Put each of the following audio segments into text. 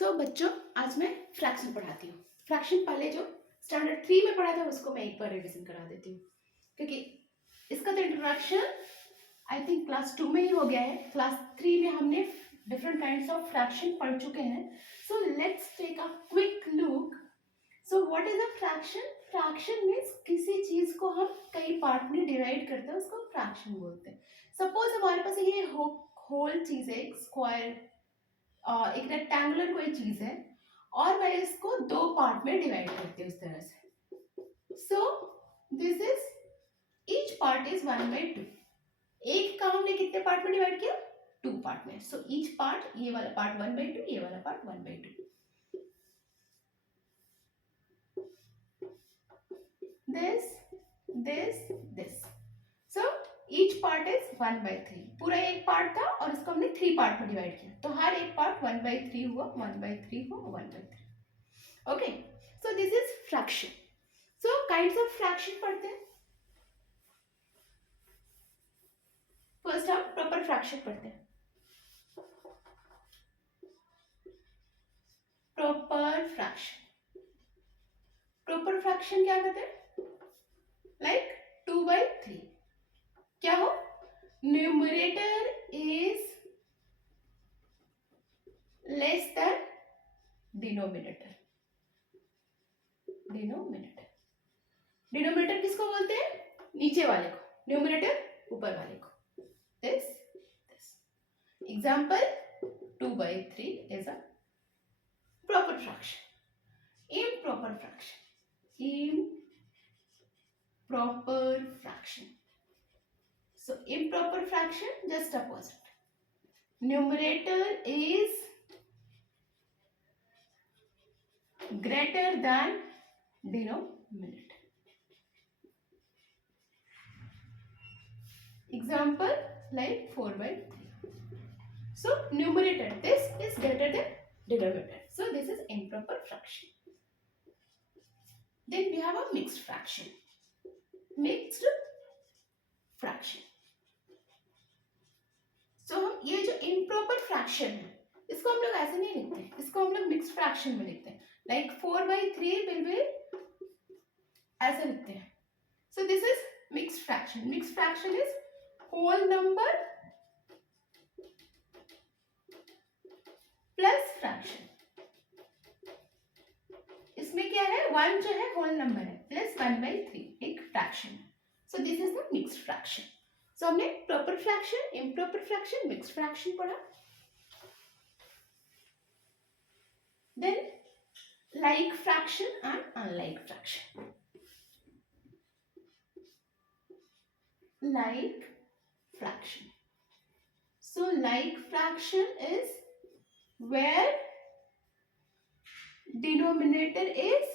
बच्चों, आज मैं फ्रैक्शन पढ़ाती हूँ। फ्रैक्शन पहले जो स्टैंडर्ड 3 में पढ़ा था उसको मैं एक बार रिविजन करा देती हूँ, क्योंकि इसका तो इंट्रोडक्शन आई थिंक क्लास 2 में ही हो गया है। क्लास 3 में हमने डिफरेंट काइंड्स ऑफ फ्रैक्शन पढ़ चुके हैं। So let's take a quick look. So what is a fraction? Fraction means किसी चीज को हम कई पार्ट में डिवाइड करते हैं, उसको फ्रैक्शन बोलते हैं। सपोज हमारे पास ये होल चीज है, एक स्क्वायर, एक रेक्टेंगुलर कोई चीज है और मैं इसको दो पार्ट में डिवाइड करती हूँ इस तरह से। सो this is each part is 1/2। एक का हमने कितने पार्ट में डिवाइड किया? 2 पार्ट में। सो ईच पार्ट, ये वाला पार्ट 1/2, ये वाला part 1/2। this so each part is 1/3। पूरा एक पार्ट था और इसको हमने 3 पार्ट में डिवाइड किया, तो हर एक पार्ट 1/3 हुआ, 1/3 हुआ, 1/3। Okay, so this is fraction. So kinds of fraction पढ़ते हैं। फर्स्ट हम प्रॉपर फ्रैक्शन पढ़ते हैं। प्रॉपर फ्रैक्शन क्या कहते हैं? लाइक 2/3। क्या हो? Numerator is less than denominator. Denominator किसको बोलते हैं? नीचे वाले को। न्यूमरेटर ऊपर वाले को। This example 2/3 is a proper fraction. Improper fraction. So improper fraction, just opposite. Numerator is greater than denominator. Example like 4/3. So numerator, this is greater than denominator. So this is improper fraction. Then we have a mixed fraction. So हम ये जो improper fraction है, इसको हम लोग ऐसे नहीं लिखते, इसको हम लोग mixed fraction में लिखते हैं। Like 4/3 will be ऐसे लिखते हैं। So this is mixed fraction. Mixed fraction is whole number plus fraction. इसमें क्या है? 1 जो है whole number है, plus 1/3 एक fraction है। So this is the mixed fraction. So हमने proper fraction, improper fraction, mixed fraction पढ़ा। Then like fraction and unlike fraction. Like fraction. So like fraction is where denominator is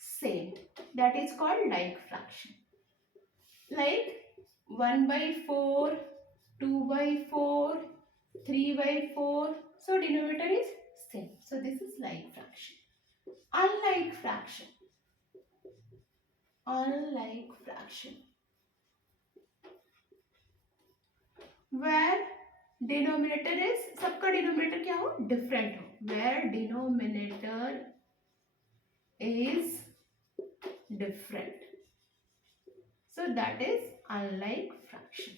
same. That is called like fraction. Like 1/4, 2/4, 3/4. So denominator is same. So this is like fraction. Unlike fraction. Where denominator is, सबका denominator क्या हो? Different हो. Where denominator is different. So that is unlike fraction.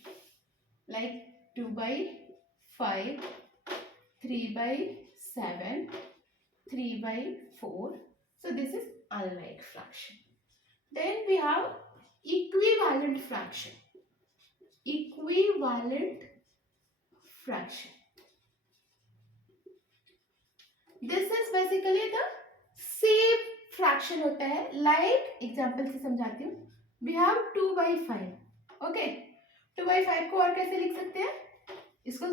Like 2/5, 3/7, 3/4. So this is unlike fraction. Then we have equivalent fraction. This is basically the same fraction होता है। Like example से समझाती हूँ। We have 2/5. Okay, 2/5 को और कैसे लिख सकते हैं? इसको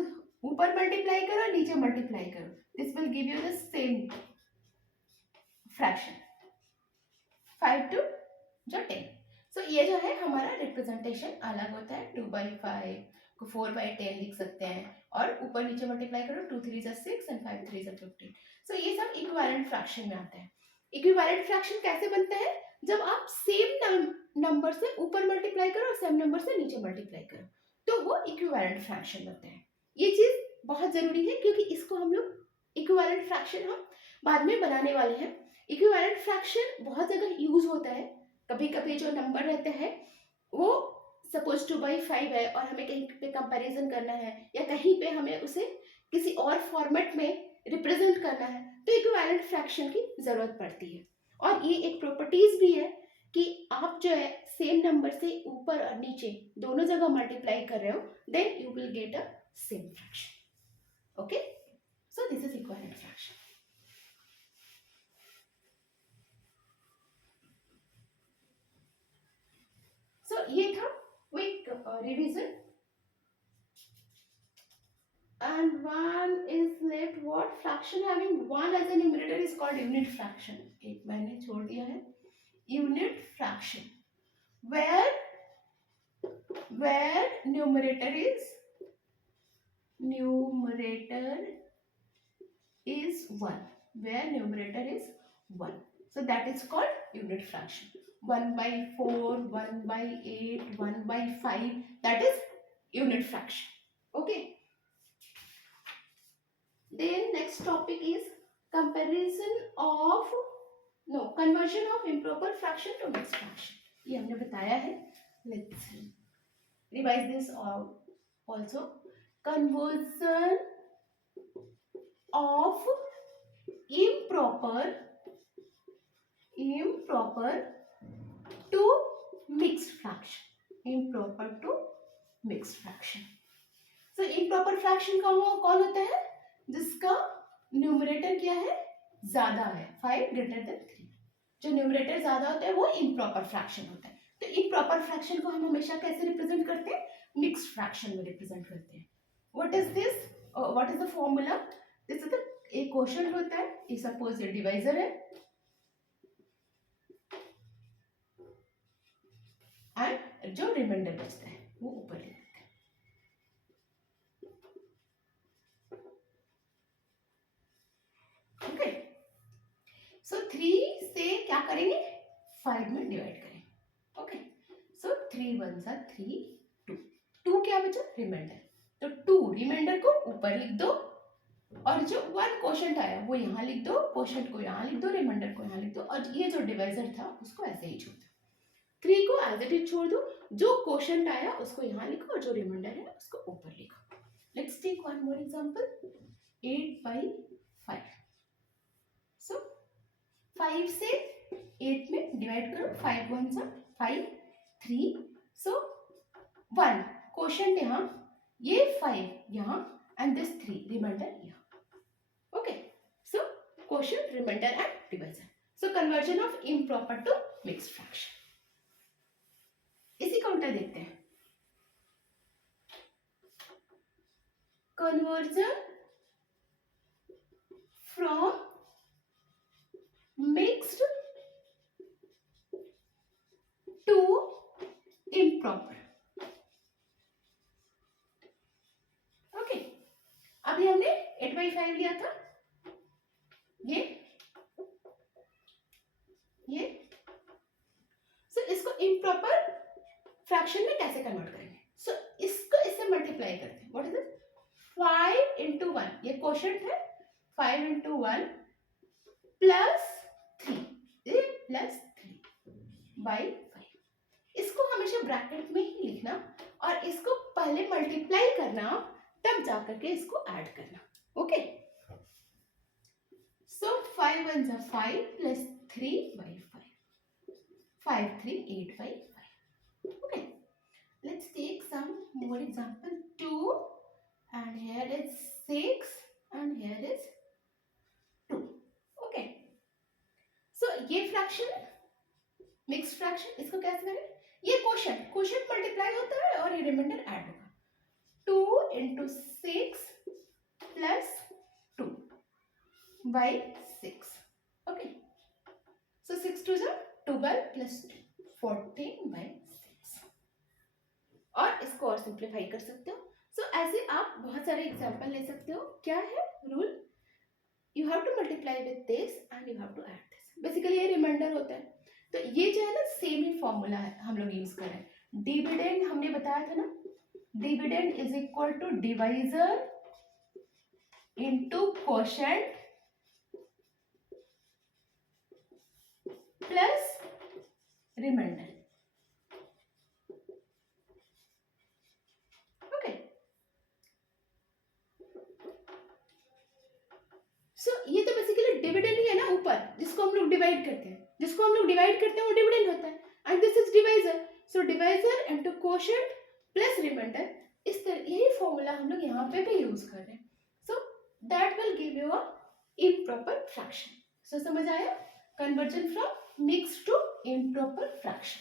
ऊपर मल्टीप्लाई करो, नीचे मल्टीप्लाई करो. This will give you the same fraction. 5 to 10. So ये जो है हमारा रिप्रेजेंटेशन अलग होता है। 2/5 को 4/10 लिख सकते हैं और ऊपर नीचे मल्टीप्लाई करो, 2 3 जा 6 and 5 3 जा 15। सो ये सब इक्विवेलेंट फ्रैक्शन में आता है। इक्विवेलेंट फ्रैक्शन कैसे बनता है? जब आप सेम नंबर से ऊपर मल्टीप्लाई करो और सेम नंबर से नीचे मल्टीप्लाई करो, तो वो इक्विवेलेंट फ्रैक्शन होते हैं। ये चीज बहुत जरूरी है क्योंकि इसको हम लोग इक्विवेलेंट फ्रैक्शन हम बाद में बनाने वाले हैं। इक्विवेलेंट फ्रैक्शन बहुत जगह यूज होता है। कभी कभी जो नंबर रहते हैं वो सपोज 2/5 है और हमें कहीं पे कंपैरिजन करना है या कहीं पे हमें उसे किसी और फॉर्मेट में रिप्रेजेंट करना है तो इक्विवेलेंट फ्रैक्शन की जरूरत पड़ती है। और ये एक प्रॉपर्टीज भी है कि आप जो है सेम नंबर से ऊपर और नीचे दोनों जगह मल्टीप्लाई कर रहे हो then you will get a same fraction. Okay, so this is equivalent fraction. So ये था quick revision and one is left. What fraction having 1 as a numerator is called unit fraction? एक मैंने छोड़ दिया है unit fraction where numerator is 1, where numerator is 1, so that is called unit fraction. 1/4, 1/8, 1/5, that is unit fraction. Okay, then next topic is conversion of improper fraction to mixed fraction. ये हमने बताया है. Let's revise this also. Conversion of improper to mixed fraction. Improper to mixed fraction. So improper fraction कौन होता है? जिसका numerator क्या है, ज्यादा है, 5 greater than 3. जो न्यूमरेटर ज्यादा होता है वो इम्प्रॉपर फ्रैक्शन होता है. तो इम्प्रॉपर फ्रैक्शन को हम हमेशा कैसे रिप्रेजेंट करते हैं? मिक्स्ड फ्रैक्शन में रिप्रेजेंट करते हैं. What is this? What is the formula? This is एक क्वोशिएंट होता है, ये सपोज ये डिवाइजर है एंड जो रिमाइंडर बचता है वो ऊपर लिखते हैं. ओके, सो 3 से क्या करेंगे? 5 में डिवाइड करेंगे. ओके, सो 3 1 3, 2 क्या बचा? रिमाइंडर. तो 2 रिमाइंडर को ऊपर लिख दो और जो 1 क्वोशिएंट आया वो यहाँ लिख दो, क्वोशिएंट को यहाँ लिख दो, रिमाइंडर को यहाँ लिख दो और ये जो डिवाइजर था उसको ऐसे ही छोड़ दो. 3 को एज इट इज छोड़ दो, जो क्वोशिएंट आया उसको यहाँ लिखो और जो रिमाइंडर है उसको ऊपर लिखो. Let's take one more example. 8/5. So 5 से 8 में डिवाइड करो. 5 1 5, 3. सो 1 क्वोशिएंट यहाँ, ये 5 यहाँ एंड दिस 3 रिमाइंडर यहाँ. Okay, so quotient, remainder and divisor. So conversion of improper to mixed fraction. इसी काउंटर देखते हैं. Conversion from mixed to improper. Okay, अभी हमने 8/5 लिया था, ये सो इसको इम्प्रॉपर फ्रैक्शन में कैसे कन्वर्ट करेंगे? सो इसको इससे मल्टीप्लाई करते हैं. What is it? 5 into 1, ये क्वोशिएंट है. 5 into 1 प्लस 3, ये प्लस 3/5. इसको हमेशा ब्रैकेट में ही लिखना और इसको पहले मल्टीप्लाई करना, तब जाकर के इसको ऐड करना. Okay, so 5 1 5 plus 3/5. 5 3 8/5. Okay, let's take some more example. 2 and here is 6 and here is 2. Okay, so ये फ्रैक्शन मिक्स्ड फ्रैक्शन, इसको कैसे करें? ये क्वोशिएंट मल्टीप्लाई होता है और ये रिमाइंडर ऐड होगा. 2 into 6 plus 2/6. Okay, so 6 2 12 plus 2 14/6. और इसको और सिंप्लीफाई कर सकते हो. सो ऐसे आप बहुत सारे एग्जांपल ले सकते हो. क्या है rule? You have to multiply with this and you have to add this. Basically ये रिमाइंडर होता है. तो ये जो है ना सेम ही फॉर्मूला है हम लोग यूज कर रहे हैं. डिविडेंड हमने बताया था ना, dividend is equal to divisor into quotient plus remainder. Okay, so ये तो बेसिकली डिविडेंड ही है ना ऊपर, जिसको हम लोग डिवाइड करते हैं, वो डिविडेंड होता है. And this is divisor, so divisor into quotient plus remainder. इस तरह यही फॉर्मूला हम लोग यहाँ पे भी यूज कर रहे हैं. So that will give you a improper fraction. So समझ आया? Conversion from mix to improper fraction.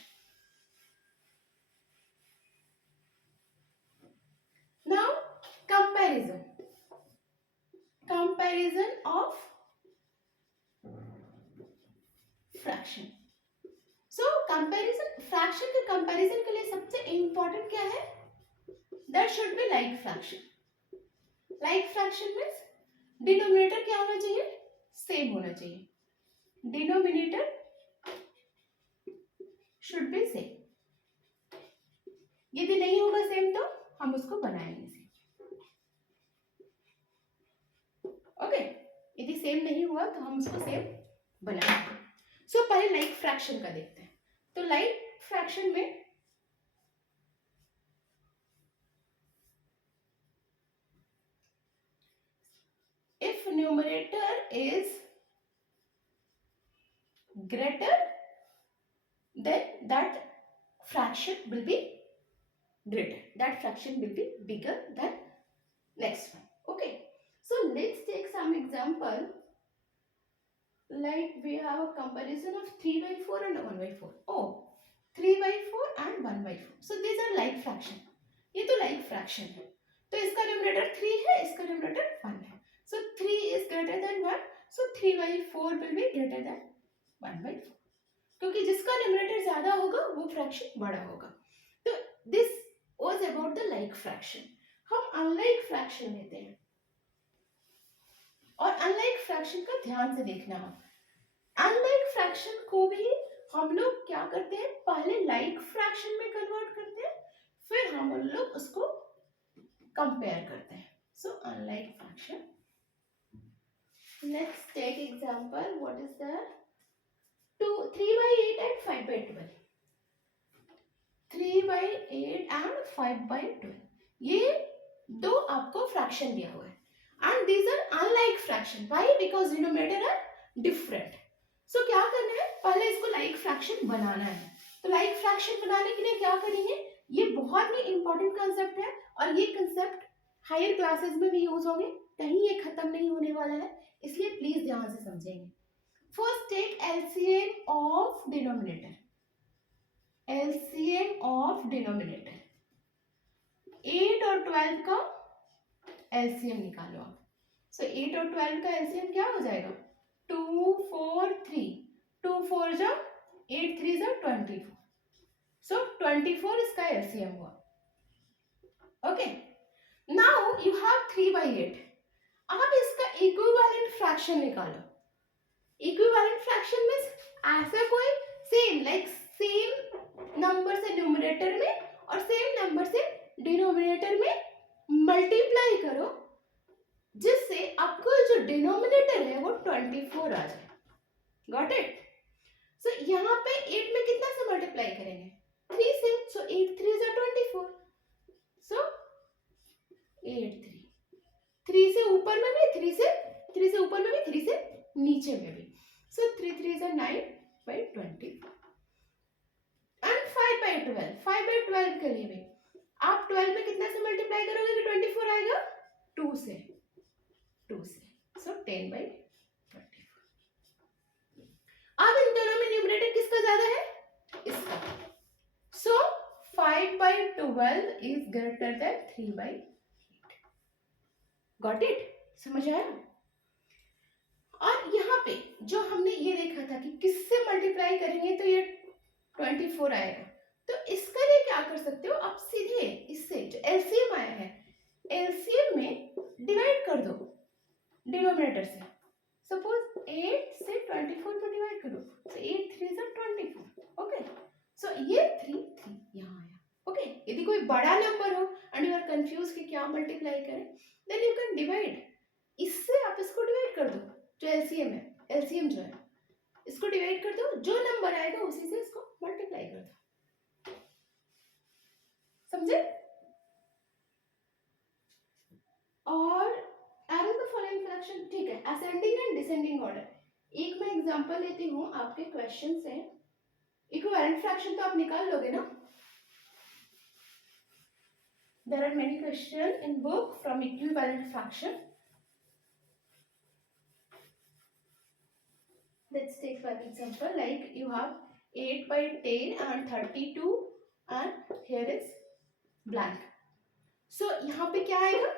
Now comparison of fraction. So fraction के comparison के लिए सबसे important क्या है? That should be like fraction. Like fraction means denominator क्या होना चाहिए? Same होना चाहिए. Denominator should be same. यदि नहीं होगा same तो हम उसको बनाएंगे. ओके, यदि सेम नहीं हुआ तो हम उसको सेम बनाएंगे. सो पहले लाइक फ्रैक्शन का देखते हैं. तो लाइक फ्रैक्शन में if numerator is greater than that fraction will be greater, that fraction will be bigger than next one. Okay, so let's take some example. Like we have a comparison of 3/4 and 1/4. Oh, 3/4 and 1/4. So these are like fraction. ये तो like fraction है. तो इसका numerator 3 है, इसका numerator 1 है. So 3 is greater than 1. So 3/4 will be greater than 1/4. क्योंकि जिसका numerator ज्यादा होगा वो fraction बड़ा होगा. तो this was about the like fraction. हम unlike fraction लेते हैं और unlike fraction का ध्यान से देखना हो. unlike fraction को भी हम लोग क्या करते हैं, पहले like fraction में कन्वर्ट करते हैं, फिर हम उन लोग उसको कंपेयर करते हैं. So unlike fraction. Let's take example. What is that? 3/8 and 5/12. 3/8 and 5/12. ये दो आपको फ्रैक्शन दिया हुआ है. And these are unlike fraction. Why? Because denominator are different. So क्या करना है, पहले इसको लाइक फ्रैक्शन बनाना है. तो लाइक फ्रैक्शन बनाने के लिए क्या करेंगे, ये बहुत ही इंपॉर्टेंट कंसेप्ट है और ये कंसेप्ट हायर क्लासेस में भी यूज होंगे, कहीं ये खत्म नहीं होने वाला है, इसलिए प्लीज ध्यान से समझेंगे. First take LCM of denominator. LCM of denominator. 8 और 12 का LCM निकालो आप. सो 8 और 12 का LCM क्या हो जाएगा? 2 4 3. 2 4 जा 8 3 जा 24. सो 24 इसका LCM हुआ. Okay, now you have 3/8. अब इसका इक्विवेलेंट फ्रैक्शन निकालो. इक्विवेलेंट फ्रैक्शन मींस ऐसा कोई सेम लाइक सेम नंबर से न्यूमरेटर में और सेम नंबर से डिनोमिनेटर में मल्टीप्लाई करो, जिससे आपको जो डिनोमिनेटर है वो 24 आ जाए. Got it? सो यहाँ पे 8 में कितना से मल्टीप्लाई करेंगे? 3 से. सो 8 3 is 24. सो 8 3. 3 से ऊपर में भी, 3 से ऊपर में भी, 3 से नीचे में भी. सो 3 3 is 9/24. एंड 5/12. 5/12 के लिए भी आप 12 में कितना से मल्टीप्लाई करोगे कि 24 आएगा? 2 से. सो 10/24. अब इन दोनों में न्यूमरेटर किसका ज्यादा है? इसका. सो 5/12 is greater than 3/8. Got it? समझ आया? और यहाँ पे जो हमने ये देखा था कि किससे मल्टीप्लाई करेंगे तो ये 24 आएगा. तो इसका लिए क्या कर सकते हो आप, सीधे इससे जो एलसीएम आया है, एलसीएम में डिवाइड कर दो डिनोमिनेटर से. सपोज 8 से 24 को डिवाइड करो. सो 8 3 is 24. ओके, सो ये 3 3 यहाँ आया. ओके यदि कोई बड़ा नंबर हो एंड यू आर कंफ्यूज कि क्या मल्टीप्लाई करें, देन यू कैन डिवाइड, इससे आप इसको डिवाइड कर दो, जो एलसीएम है, एलसीएम जो है इसको डिवाइड कर दो, जो नंबर आएगा उसी से इसको मल्टीप्लाई कर दो, समझे? और एरर द फॉलोइंग फ्रैक्शन, ठीक है, असेंडिंग एंड डिसेंडिंग ऑर्डर। एक मैं एग्जांपल लेती हूँ आपके क्वेश्चन से, इक्विवेलेंट फ्रैक्शन तो आप निकाल लोगे ना, there are many questions in book from equivalent fraction. Let's take for example, like you have 8 by 10 and 32 and here is blank. So यहाँ पे क्या आएगा,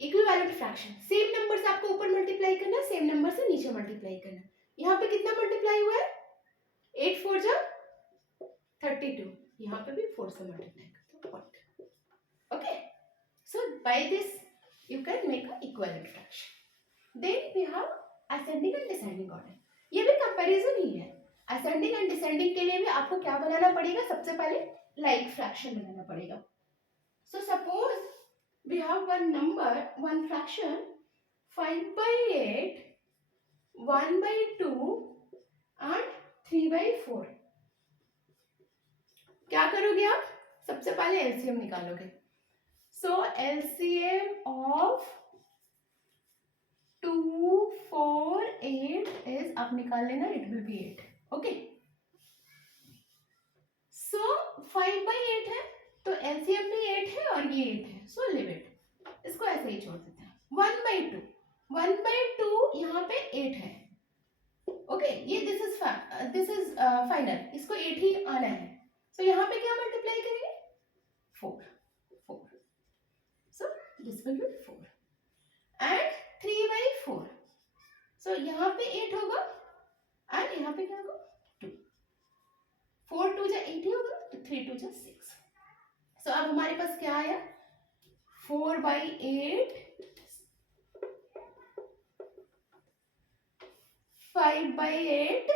इक्विवेलेंट फ्रैक्शन, सेम नंबर से आपको ऊपर मल्टीप्लाई करना है, सेम नंबर से नीचे मल्टीप्लाई करना है। यहाँ पे कितना मल्टीप्लाई हुआ है, 8 4 जा 32, यहाँ पे भी 4 से मल्टीप्लाई कर दो, okay. So by this you can make a equivalent fraction. Then we have ascending and descending order, ये भी कंपैरिजन ही है। असेंडिंग एंड डिसेंडिंग के लिए भी आपको क्या बनाना पड़ेगा, सबसे पहले लाइक फ्रैक्शन बनाना पड़ेगा। So suppose we have one number, one fraction 5 by 8, 1 by 2 and 3 by 4। क्या करोगे आप, सबसे पहले एलसीएम निकालोगे। सो एलसीएम ऑफ 2 4 8 इज, आप निकाल लेना, it will be 8, okay. So 5 by 8 है तो एलसीएम भी 8 है और ये 8 है, सो लिमिट इसको ऐसे ही छोड़ देते हैं। 1 by 2, 1 by 2 यहाँ पे 8 है, ओके, ये दिस इज फाइनल, इसको 8 ही आना है। सो यहाँ पे क्या मल्टीप्लाई करेंगे, 4 4, so this will B 4 and 3 by 4, सो यहाँ पे 8 होगा एंड यहाँ पे क्या होगा 2, 4 2 जा 8 ही होगा, तो 3 2 जा 6। सो अब हमारे पास क्या आया, 4 by 8, 5 by 8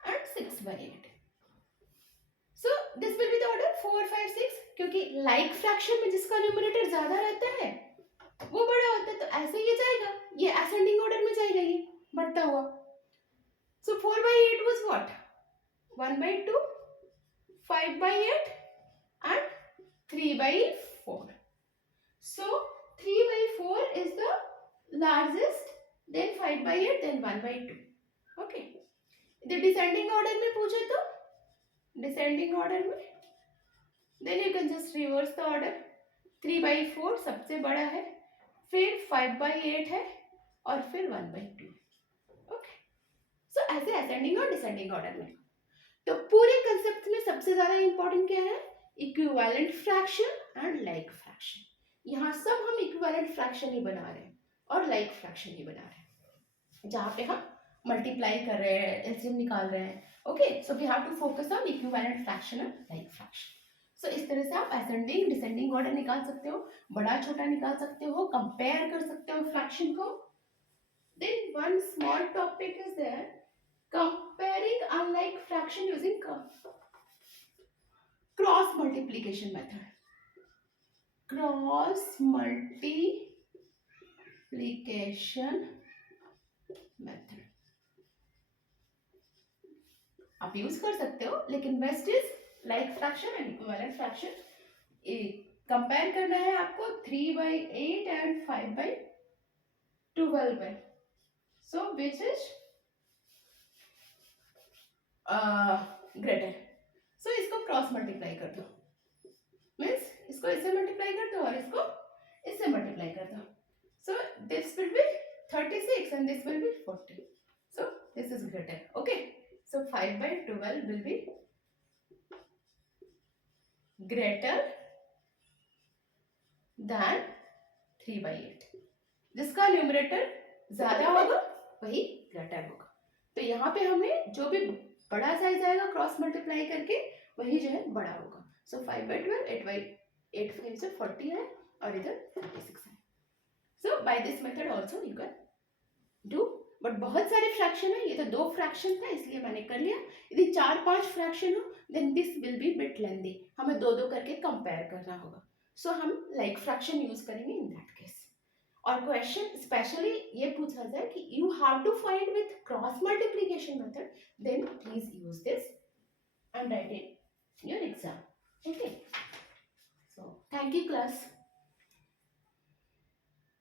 and 6 by 8. So this will be the order 4 5 6, क्योंकि like fraction में जिसका न्यूमरेटर ज्यादा रहता है वो बड़ा होता है, तो ऐसे ये जाएगा, ये ascending order में जाएगा, ये बढ़ता हुआ। So 4 by 8 was what, 1 by 2, 5 by 8 and 3 by 4. So 3 by 4 is the largest, then 5 by 8, then 1 by 2, okay। the descending order में पूछे तो descending order में, then you can just reverse the order, 3 by 4 सबसे बड़ा है, फिर 5 by 8 है और फिर 1 by 2, okay। so ऐसे ascending और descending order में। तो पूरे कंसेप्ट में सबसे ज्यादा इंपॉर्टेंट क्या है, equivalent fraction and like fraction. यहाँ सब हम इक्विवेलेंट फ्रैक्शन ही बना रहे हैं और लाइक फ्रैक्शन ही बना रहे हैं, जहाँ पे हम मल्टीप्लाई कर रहे हैं, एलसीएम निकाल रहे हैं, okay. So we have to focus on equivalent fraction and like fraction. So इस तरह से आप असेंडिंग डिसेंडिंग ऑर्डर निकाल सकते हो, बड़ा छोटा निकाल सकते हो, कंपेयर कर सकते हो फ्रैक्शन को। Then one small topic is there, comparing unlike fraction using cross multiplication method, cross multiplication method आप यूज कर सकते हो, लेकिन best is like fraction and equivalent fraction. Compare करना है आपको 3 by 8 and 5 by 12 by, so which is greater. So इसको cross multiply कर दो, मीन्स इसको इससे मल्टीप्लाई कर दो और इसको इससे मल्टीप्लाई कर दो। So this will B 36 and this will B 40, so this is greater, okay. So 5 by 12 will be greater than 3 by 8, जिसका न्यूमरेटर ज्यादा होगा वही ग्रेटर होगा। तो यहाँ पे हमने जो भी बड़ा साइज आएगा क्रॉस मल्टीप्लाई करके वही जो है बड़ा होगा। सो 5 by 12, 8 by 8 5 से 40 है और इधर 36 है। So by this method also you can do, but बहुत सारे फ्रैक्शन है, ये तो 2 फ्रैक्शन था इसलिए मैंने कर लिया। यदि 4 5 फ्रैक्शन हो then this will be bit lengthy, हमें दो दो करके कंपेयर करना होगा. सो हम लाइक फ्रैक्शन यूज करेंगे इन दैट केस. और क्वेश्चन स्पेशली ये पूछा जाए कि you have to find with cross multiplication method, then please use this and write in your exam. Okay. So thank you class.